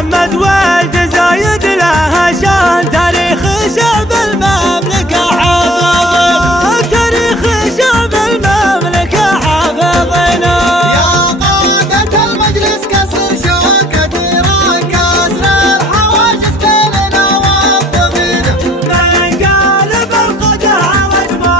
محمد والجزايد لها شان، تاريخ شعب المملكة حافظ، تاريخ شعب المملكة حافظنا. يا قادة المجلس كسر شوكتي ركز للحواجز بيننا والضغينة، من قالب القدح رجمه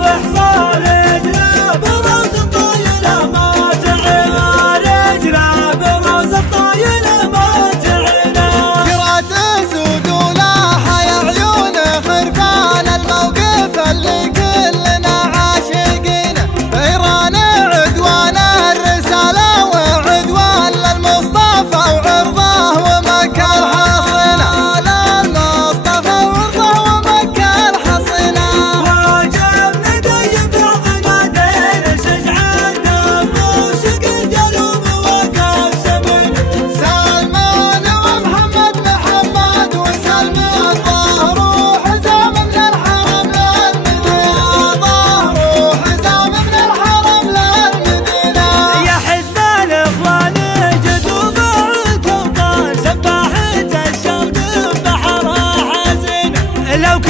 وحصان رجله بروس الطايلة ما تعنا، رجله بروس الطايلة ما تعنا. جرات اسود ولاحة يا عيون خرفان الموقف اللي كلنا عاشقينه، ايران عدوان الرسالة وعدوان للمصطفى وعرضه ومكة الحصينة، للمصطفى وعرضه ومكة الحصينة. واجب ندين بعضنا دين شجعان دم وشق الجنوب وقف سمين، سلمان ومحمد محمد وسلمان ظهر وحزام من الحرم للمدينة، ظهر وحزام من الحرم للمدينة. يا حزب الاخوان جد وضعت اوطان، سباحة الشرق بحرها حزين، لو